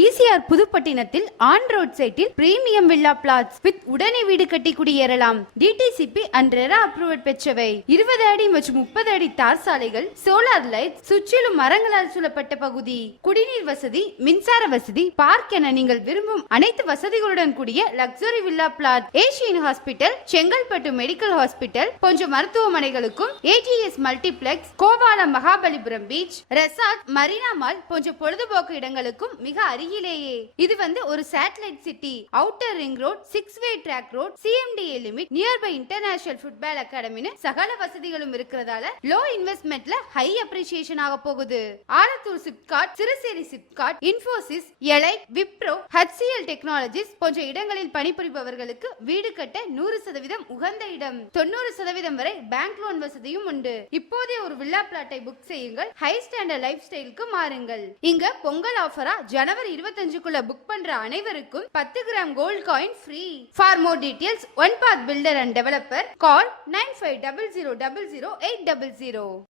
ECR புதுப்பட்டினத்தில் on road சைட்டில் premium villa plots with உடனே வீடு கட்டி குடியேறலாம். டிடிசிபி அண்ட் ரெரா அப்ரூவல் பெற்றவை. 20 அடி மற்றும் 30 அடி தார் சாலைகள், சோலார் லைட், சுற்றிலும் மரங்களால் சூழப்பட்ட பகுதி, குடிநீர் வசதி, மின்சார வசதி, பார்க் என நீங்கள் விரும்பும் அனைத்து வசதிகளுடன் கூடிய luxury villa flat. Asian hospital, Chengalpattu medical hospital போன்ற மருத்துவமனைகளுக்கும், AGS multiplex, Kovalam Mahabalipuram beach, resort, Marina mall போன்ற பொழுதுபோக்கு இடங்களுக்கும் மிக அருகிலேயே. இது ஒரு satellite city. Outer ring road, 6-வே track road, CMDA limit, nearby international football அகாடமின்னு சகல வசதிகளும் இருக்கிறதால லோ இன்வெஸ்ட்மெண்ட்ல ஹை அப்ரிசியேஷன் ஆக போகுது. Alathur SIPCOT, Siruseri SIPCOT, Infosys, Elite, Wipro, HCL technologies போன்ற இடங்களில் பணிபுரிபவர்களுக்கு வீடு கட்ட 100% உகந்த இடம். 90% வரை பேங்க் லோன் வசதியும் உண்டு. இப்போதே ஒரு வில்லா பிளாட்டை புக் செய்யுங்கள். ஹை ஸ்டாண்டர்ட் லைஃப் ஸ்டைலுக்கு மாறுங்கள். இங்க பொங்கல் ஆஃபரா ஜனவரி 25க்குள்ள புக் பண்ற அனைவருக்கும் 10 gram gold coin free. For more details, one path builder and developer, call 9500000800.